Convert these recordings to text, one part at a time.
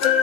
Halo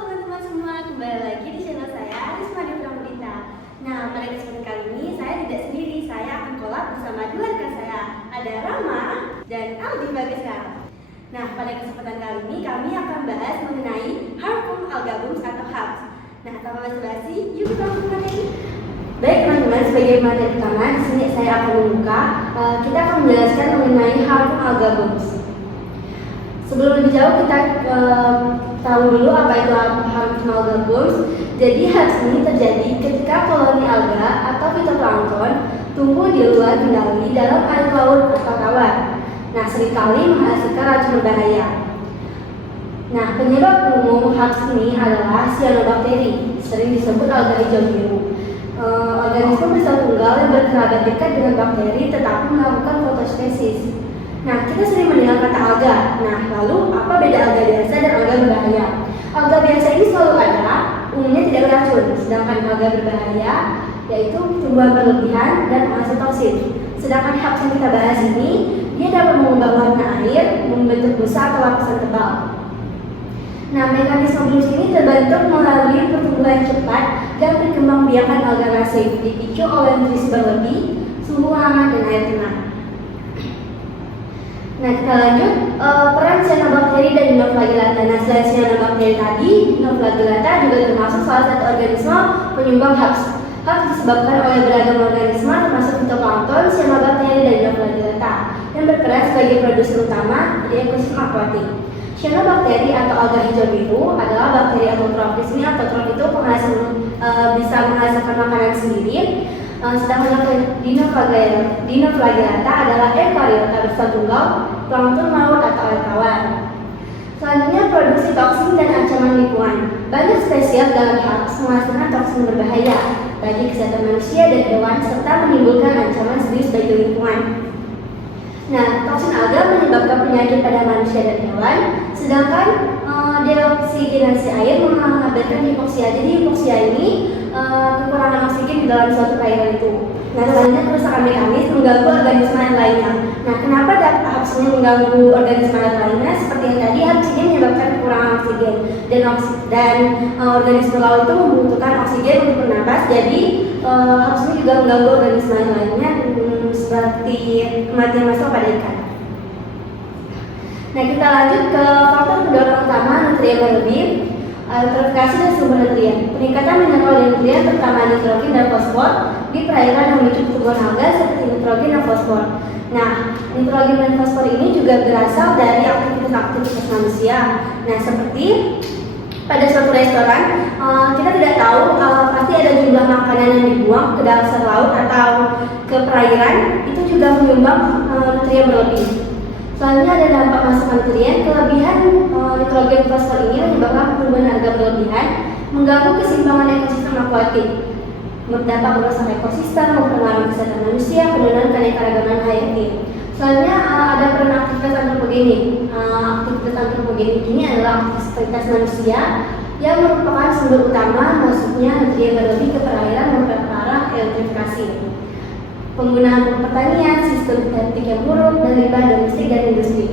teman-teman semua, kembali lagi di channel saya, Arisma Pramudita. Nah, pada kesempatan kali ini saya tidak sendiri, saya akan collab bersama dua rekan saya, ada Rama dan Aldi Bagasya. Nah, pada kesempatan kali ini kami akan bahas mengenai Harpum Algabums atau HABS. Nah, tanpa basa-basi, yuk kita langsung materi. Baik teman-teman, sebagai materi pertama, di sini saya akan membuka. Kita akan menjelaskan mengenai Harpum Algabums. Sebelum lebih jauh kita tahu dulu apa itu Harpum Algabums. Jadi HABS ini terjadi ketika koloni alga atau fitoplankton tumbuh di luar kendali dalam air laut atau tawar. Nah, seringkali menghasilkan racun berbahaya. Nah, penyebab umum HABS ini adalah cyanobacteria, sering disebut alga hijau biru. Organisme bersel tunggal yang berkerabat dekat dengan bakteri tetapi melakukan fotosintesis. Nah, kita sering mendengar kata alga. Nah, lalu apa beda alga biasa dan alga berbahaya? Alga biasa ini selalu ada, umumnya tidak beracun, sedangkan alga berbahaya yaitu tumbuhan berlebihan dan menghasilkan toksin. Sedangkan HABS yang kita bahas ini, dia dapat mengubah warna air, membentuk busa atau lapisan tebal. Nah, mekanisme blues ini terbentuk melalui pertumbuhan cepat dan perkembangbiakan alga masif, dipicu oleh nutrisi berlebih, suhu hangat dan air tenang. Nah, kita lanjut peran cyanobacteria dan dinoflagellata. Nah, selain cyanobacteria tadi, dinoflagellata juga termasuk salah satu organisme penyumbang HABS. HABS disebabkan oleh beragam organisme termasuk fitoplankton, cyanobacteria dan dinoflagellata yang berperan sebagai produser utama di ekosistem akuatik. Cyanobacteria atau alga hijau biru adalah bakteri autotrofis. Ini autotrof itu penghasil bisa menghasilkan makanan sendiri. Sedangkan dinoflagellata adalah eukaryota bersel tunggal, plankton laut atau air tawar. Selanjutnya, produksi toksin dan ancaman lingkungan. Banyak spesies dalam HABS menghasilkan toksin berbahaya bagi kesehatan manusia dan hewan serta menimbulkan ancaman serius bagi lingkungan. Nah, toksin alga menyebabkan penyakit pada manusia dan hewan, sedangkan deoksigenasi air mengakibatkan hipoksia. Jadi hipoksia ini kekurangan oksigen di dalam suatu cairan itu. Nah, selanjutnya kerusakan mekanis mengganggu organisme yang lainnya. Nah, kenapa HABS ini mengganggu organisme yang lainnya? Seperti yang tadi, HABS ini menyebabkan kekurangan oksigen dan organisme laut itu membutuhkan oksigen untuk bernapas. Jadi HABS ini juga mengganggu organisme yang lainnya seperti kematian massal pada ikan. Nah, kita lanjut ke faktor pendorong utama nutrien berlebih. Eutrofikasi dan sumber nutrien. Peningkatan mineral dan nutrien terutama nitrogen dan fosfor di perairan memicu pertumbuhan alga seperti nitrogen dan fosfor. Nah, nitrogen dan fosfor ini juga berasal dari aktivitas manusia. Nah, seperti pada suatu restoran, kita tidak tahu pasti ada jumlah makanan yang dibuang ke dasar laut atau ke perairan, itu juga menyumbang nutrien berlebih. Selanjutnya ada dampak masukan nutrien. Kelebihan nitrogen fosfor ini menyebabkan pertumbuhan alga berlebihan, mengganggu keseimbangan ekosistem akuatik, berdampak merusak ekosistem, mempengaruhi kesehatan manusia, penurunan keanekaragaman hayati. Selanjutnya ada peran aktivitas antropogenik. Aktivitas antropogenik ini adalah aktivitas manusia yang merupakan sumber utama masuknya nutrien berlebih ke perairan memperparah eutrofikasi. Penggunaan pertanian, sistem genetik yang buruk, dan limbah domestik dan industri.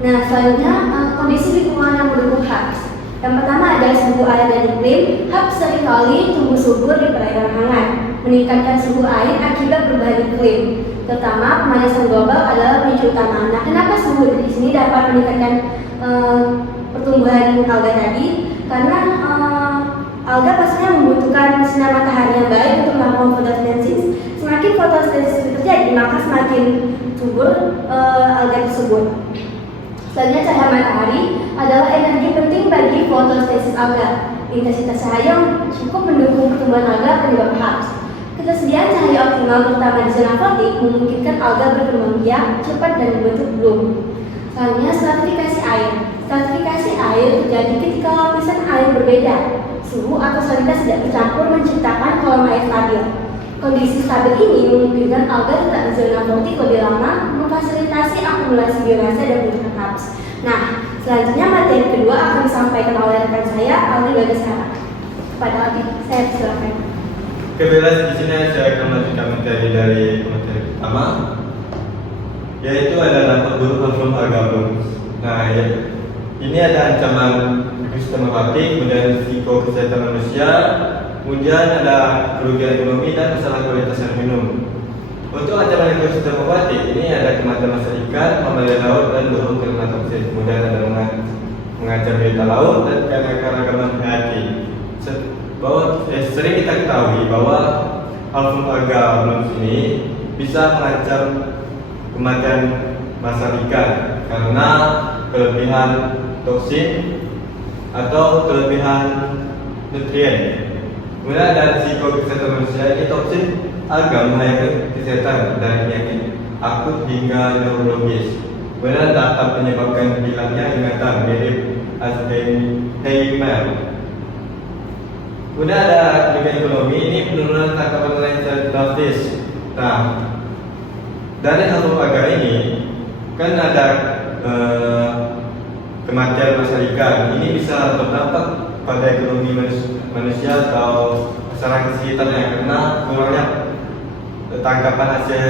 Nah, selanjutnya kondisi lingkungan yang mendukung HABS. Yang pertama ada suhu air dan iklim. HABS seringkali tumbuh subur di perairan hangat, meningkatkan suhu air akibat perubahan iklim. Terutama pemanasan global adalah pemicu utama. Nah, kenapa suhu di sini dapat meningkatkan pertumbuhan alga tadi? Karena alga pastinya membutuhkan sinar matahari yang baik untuk melakukan fotosintesis. Semakin fotosintesis terjadi, maka semakin subur alga tersebut. Selanjutnya, cahaya matahari adalah energi penting bagi fotosintesis alga. Intensitas cahaya yang cukup mendukung pertumbuhan alga penyebab HABS. Ketersediaan cahaya optimal terutama di zona aquatik memungkinkan alga berkembang biak cepat dan membentuk bloom. Selanjutnya, stratifikasi air. Stratifikasi air terjadi ketika lapisan air berbeda. Suhu atau salinitas tidak bercampur menciptakan kolam air stabil. Kondisi stabil ini memungkinkan alga tetap di zona aquatik lebih lama, memfasilitasi akumulasi biomasa dan pembentukan HABS. Nah, selanjutnya materi kedua akan disampaikan oleh rekan saya, Aldi Bagasya. Pada Aldi, saya silakan. Kebebasan di sini saya akan melanjutkan materi dari materi pertama, yaitu ada dampak buruk alfa agamus. Nah, ya, ini ada ancaman ekosistem aquatik, kemudian risiko kesehatan manusia, kemudian ada kerugian ekonomi dan masalah kualitas air minum. Untuk ancaman ekosistem aquatik ini ada kematian masa ikan, mamalia laut dan buruk karena toksin. Kemudian ada mengancam biota laut dan keanekaragaman hayati. Sering kita ketahui bahwa alfa agamus ini bisa mengancam kematian masa ikan karena kelebihan toksin atau kelebihan nutrien. Kemudian ada risiko kesehatan manusia. Ini toksin alga membahayakan kesehatan dari penyakit akut hingga neurologis. Kemudian dapat menyebabkan hilangnya ingatan mirip Alzheimer. Kemudian ada kerugian ekonomi. Ini penurunan tangkapan nelayan secara drastis. Nah, dari alfa aga ini kan ada kematian masa ikan. Ini bisa berdampak pada ekonomi manusia atau masyarakat sekitarnya karena kurangnya tangkapan hasil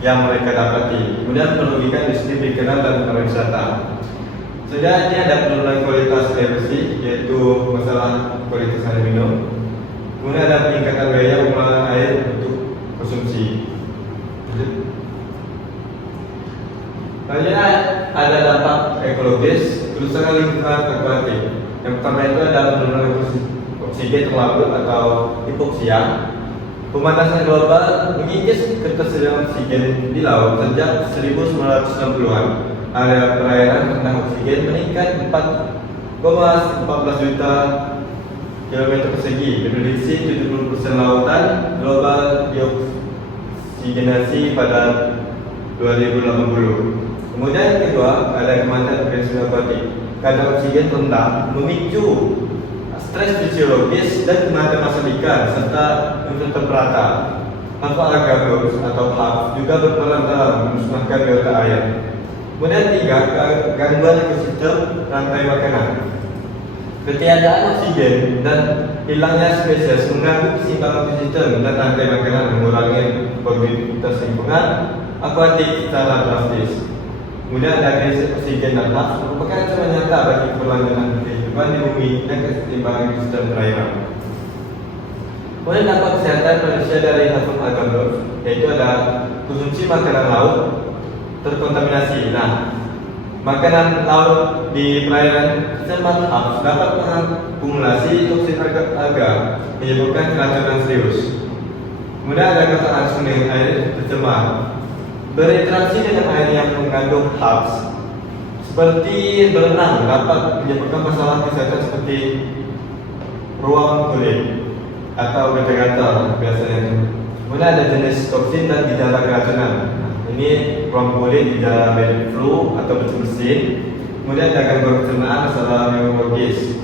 yang mereka dapati. Kemudian merugikan industri perikanan dan pariwisata. Sejak ini ada penurunan kualitas air bersih, yaitu masalah kualitas air minum. Kemudian ada peningkatan biaya pengolahan air untuk konsumsi. Selanjutnya ada dampak ekologis, kerusakan lingkungan akuatik. Yang pertama itu ada penurunan oksigen terlarut atau hipoksia. Pemanasan global mengikis ketersediaan oksigen di laut sejak 1960-an. Area perairan rendah oksigen meningkat 4,14 juta kilometer persegi, memprediksi 70% lautan global dioksigenasi pada 2080. Kemudian yang kedua ada kematian organisme akuatik. Kadar oksigen rendah memicu stres fisiologis dan kematian massa ikan serta invertebrata. Alfa agamus atau HAF juga berperan dalam memusnahkan biota air. Kemudian tiga, gangguan ekosistem rantai makanan. Ketiadaan oksigen dan hilangnya spesies mengganggu keseimbangan ekosistem dan rantai makanan, mengurangi produktivitas lingkungan akuatik secara drastis. Kemudian ada krisis oksigen dan HAF merupakan ancaman nyata bagi keberlanjutan kehidupan di bumi dan keseimbangan ekosistem perairan. Kemudian dampak kesehatan manusia dari alfa agamus, yaitu ada konsumsi makanan laut terkontaminasi. Nah, makanan laut di perairan tercemar HAF dapat mengakumulasi toksin alga, menyebabkan keracunan serius. Kemudian ada kata sungai air tercemar, berinteraksi dengan air yang mengandung HAF seperti berenang dapat menyebabkan masalah kesehatan seperti ruam kulit atau gatal-gatal biasanya. Kemudian ada jenis toksin dan gejala keracunan. Ini ruam kulit, gejala badan flu atau bersin. Kemudian ada gangguan pencernaan, masalah neurologis.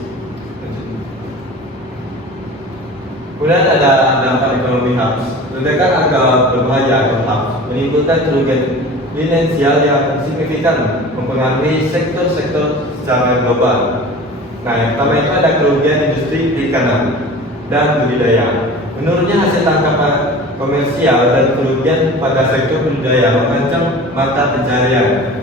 Kemudian ada dampak ekonomi HAF. Ledakan agak berbahaya atau HAF menimbulkan kerugian finansial yang signifikan, mempengaruhi sektor-sektor secara global. Nah, yang pertama itu ada kerugian industri perikanan dan budidaya. Menurutnya hasil tangkapan komersial dan kerugian pada sektor budidaya mengancam mata pencarian.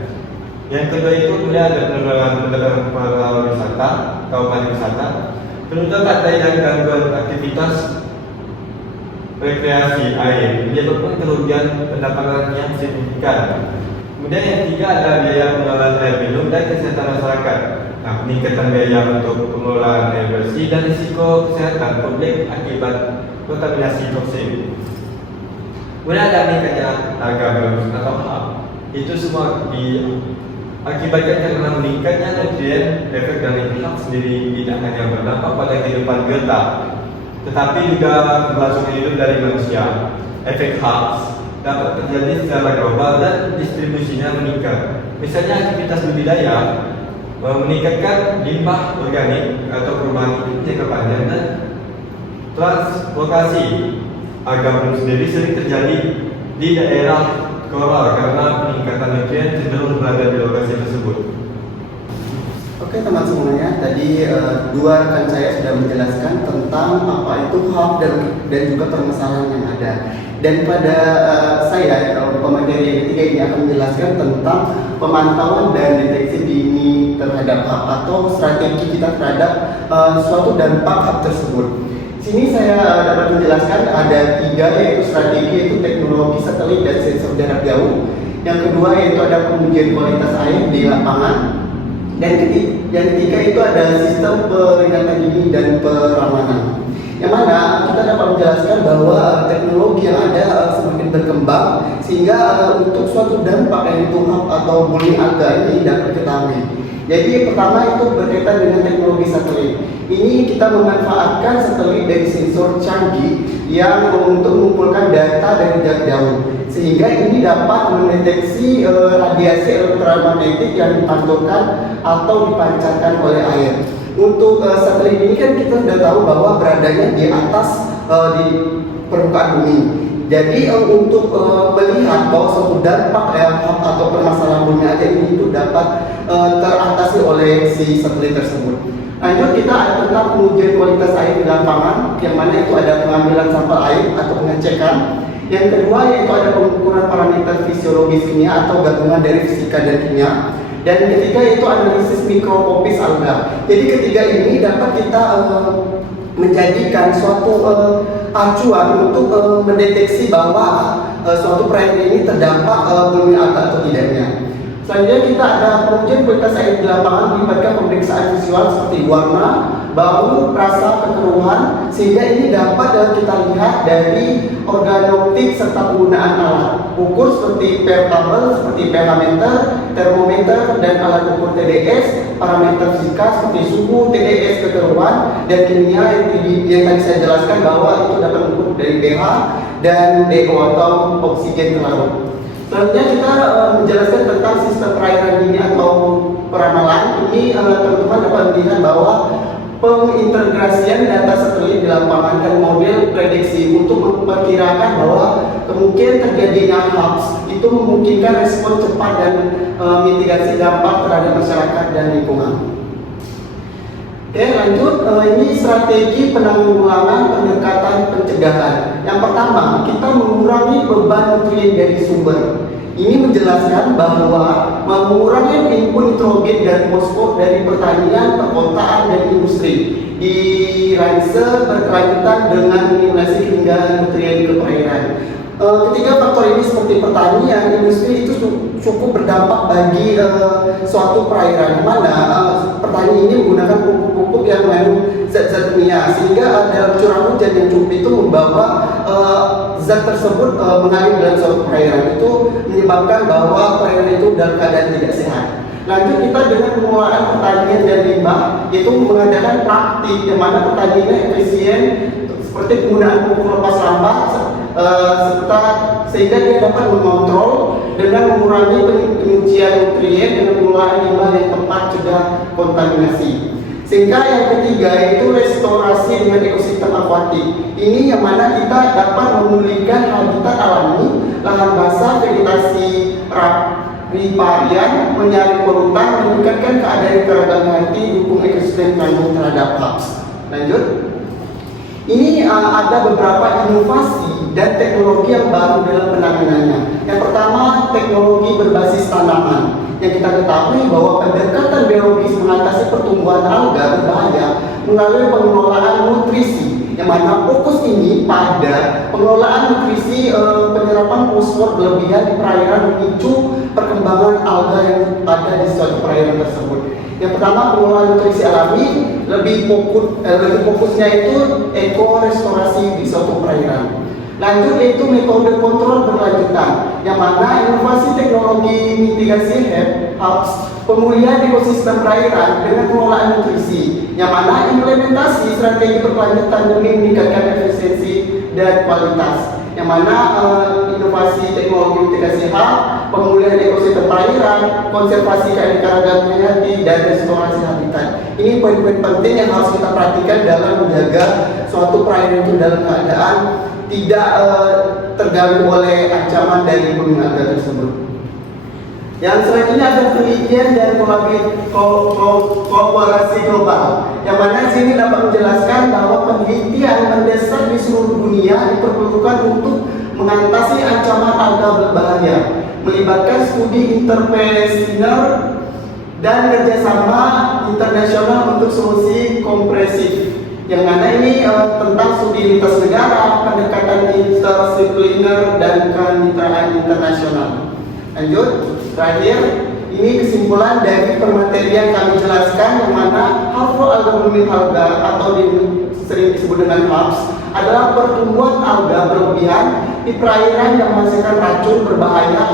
Yang kedua itu kemudian ada penurunan pariwisata atau pariwisata. Terutama adanya gangguan aktivitas rekreasi air menyebabkan kerugian pendapatan yang signifikan. Kemudian yang ketiga ada biaya pengelolaan air minum dan kesehatan masyarakat. Nah, peningkatan biaya untuk pengelolaan air bersih dan risiko kesehatan publik akibat kontaminasi toksin. Kemudian ada meningkatnya harga agamus atau HAF. Itu semua diakibatkan karena meningkatnya nutrien. Efek dari HAF sendiri tidak hanya berdampak pada kehidupan biota, tetapi juga keberlangsungan hidup dari manusia. Efek HAF dapat terjadi secara global dan distribusinya meningkat. Misalnya aktivitas budidaya meningkatkan limbah organik atau perubahan iklim jangka panjang, dan translokasi agamus sendiri sering terjadi di daerah koral karena peningkatan nutrien cenderung berada di lokasi tersebut. Oke teman semuanya, tadi dua rekan saya sudah menjelaskan tentang apa itu HAM dan juga permasalahan yang ada. Dan pada saya, pemateri yang ketiga ini akan menjelaskan tentang pemantauan dan deteksi dini terhadap HAM atau strategi kita terhadap suatu dampak HAM tersebut. Sini saya dapat menjelaskan ada tiga, yaitu strategi, yaitu teknologi satelit dan sensor jarak jauh. Yang kedua yaitu ada pengujian kualitas air di lapangan. Dan yang ketiga itu ada sistem peringatan dini dan peramanan. Yang mana kita dapat menjelaskan bahwa teknologi yang ada semakin berkembang sehingga untuk suatu dampak yang itu HAM atau bullying alga ini dapat diketahui. Jadi pertama itu berkaitan dengan teknologi satelit. Ini kita memanfaatkan satelit dari sensor canggih yang untuk mengumpulkan data dari jarak jauh, sehingga ini dapat mendeteksi radiasi elektromagnetik yang dipantulkan atau dipancarkan oleh air. Untuk satelit ini kan kita sudah tahu bahwa beradanya di atas di permukaan bumi. Jadi untuk melihat bahwa suatu dampak atau permasalahan bumi aja ini itu dapat teratasi oleh si satelit tersebut. Lanjut kita ada tentang pengujian kualitas air di lapangan, yang mana itu ada pengambilan sampel air atau pengecekan. Yang kedua yaitu ada pengukuran parameter fisiologis kimia atau gabungan dari fisika dan kimia. Dan yang ketiga yaitu analisis mikrokopis alga. Jadi ketiga ini dapat kita menjadikan suatu acuan untuk mendeteksi bahwa suatu perairan ini terdampak bullying alga atau tidaknya. Selanjutnya kita ada pengujian kualitas air di lapangan melibatkan pemeriksaan visual seperti warna, bau, rasa, kekeruhan, sehingga ini dapat kita lihat dari organoptik serta penggunaan alat ukur seperti pH tabel, seperti pH meter, termometer, dan alat ukur TDS, parameter fisika seperti suhu, TDS, kekeruhan, dan kimia yang tadi saya jelaskan bahwa itu dapat mengukur dari pH dan DO atau oksigen terlarut. Selanjutnya kita menjelaskan tentang sistem perairan dini atau peramalan. Ini teman-teman dapat melihat bahwa pengintegrasian data satelit di lapangan dan model prediksi untuk memperkirakan bahwa kemungkinan terjadinya HAPS itu memungkinkan respon cepat dan mitigasi dampak terhadap masyarakat dan lingkungan. Oke, lanjut. Ini strategi penanggulangan pendekatan pencegahan. Yang pertama, kita mengurangi beban nutrien dari sumber. Ini menjelaskan bahwa mengurangi input nitrogen dan fosfor dari pertanian, perkotaan, dan industri di ranse berkelanjutan dengan minimalisasi ketinggalan nutrien ke perairan. Ketiga faktor ini seperti pertanian, industri itu cukup berdampak bagi suatu perairan, mana pertanian ini menggunakan pupuk-pupuk yang mengandung zat-zat kimia, sehingga dalam curah hujan yang cukup itu membawa zat tersebut mengalir dalam suatu perairan, itu menyebabkan bahwa perairan itu dalam keadaan tidak sehat. Lanjut kita dengan pengelolaan pertanian dan limbah, yaitu mengadakan praktik yang mana pertaniannya efisien seperti penggunaan pupuk lepas lambat sehingga dia dapat mengontrol dengan mengurangi penyucian nutrien dengan pengelolaan limbah yang tepat cegah kontaminasi. Sehingga yang ketiga yaitu restorasi dengan ekosistem akuatik. Ini yang mana kita dapat memulihkan habitat alami, lahan basah, vegetasi riparian, menyaring polutan, meningkatkan keadaan keragaman hayati, dukung ekosistem tanggung terhadap HAPS. Lanjut. Ini ada beberapa inovasi dan teknologi yang baru dalam penanganannya. Yang pertama, teknologi berbasis tanaman. Yang kita ketahui bahwa pendekatan biologis mengatasi pertumbuhan alga berbahaya melalui pengelolaan nutrisi, yang mana fokus ini pada pengelolaan nutrisi penyerapan fosfor berlebihan di perairan memicu perkembangan alga yang ada di suatu perairan tersebut. Yang pertama, pengelolaan nutrisi alami, lebih fokusnya itu ekorestorasi di suatu perairan. Lanjut yaitu metode kontrol berkelanjutan, yang mana inovasi teknologi mitigasi HAPS, pemulihan ekosistem perairan dengan pengelolaan nutrisi, yang mana implementasi strategi berkelanjutan demi meningkatkan efisiensi dan kualitas, yang mana inovasi teknologi mitigasi HAPS, pemulihan ekosistem perairan, konservasi keanekaragaman hayati, dan restorasi habitat. Ini poin-poin penting yang harus kita perhatikan dalam menjaga suatu perairan itu dalam keadaan tidak terganggu oleh ancaman dari bullying alga tersebut. Yang selanjutnya ada penelitian dan kolaborasi global. Yang mana di sini dapat menjelaskan bahwa penelitian mendesak di seluruh dunia diperlukan untuk mengatasi ancaman alga berbahaya, melibatkan studi interdisipliner dan kerjasama internasional untuk solusi kompresif. Yang mana ini tentang studi lintas negara, pendekatan interdisipliner dan kemitraan internasional. Lanjut, terakhir, ini kesimpulan dari pemateri yang kami jelaskan, yang mana Alga atau sering disebut dengan HABS adalah pertumbuhan alga berlebihan di perairan yang menghasilkan racun berbahaya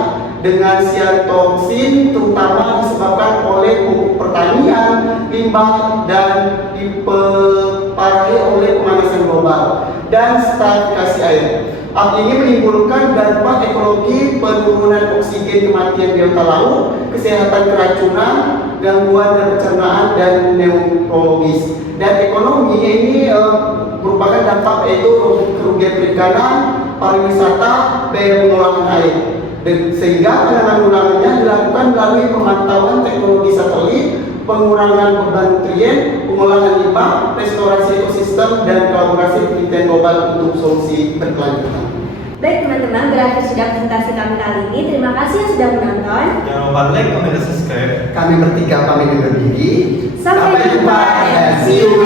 dengan siantoksin, terutama disebabkan oleh pupuk pertanian, limbah, dan dipengaruhi oleh pemanasan global dan stratifikasi air. Hal ini menimbulkan dampak ekologi, penurunan oksigen, kematian biota laut, kesehatan keracunan, gangguan dan pencernaan, dan neurologis. Dan ekonomi ini merupakan dampak yaitu kerugian perikanan, pariwisata, biaya pengolahan air. Sehingga penanganannya dilakukan melalui pemantauan teknologi satelit, pengurangan beban nutrien, pengolahan limbah, restorasi ekosistem, dan kolaborasi penelitian global untuk solusi berkelanjutan. Baik teman-teman, berakhir sudah presentasi kami kali ini. Terima kasih yang sudah menonton. Jangan lupa like, comment, dan subscribe. Kami bertiga pamit undur diri. Sampai jumpa dan see you